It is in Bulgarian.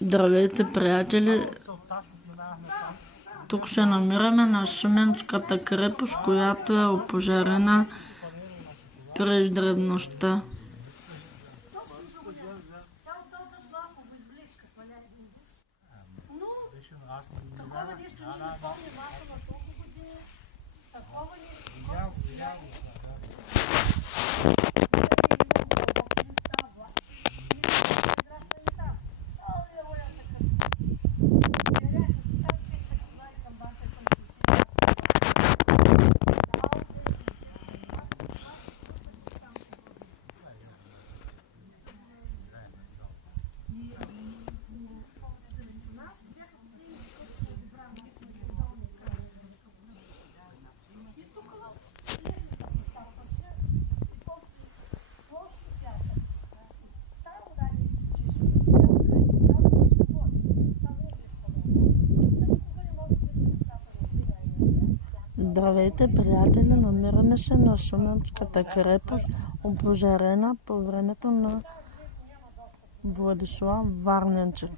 Здравейте, приятели! Тук се намираме на Шуменската крепост, която е опожарена през древността. Здравейте, приятели! Намираме се на Шуменската крепост, опожарена по времето на Владислав Варненчик.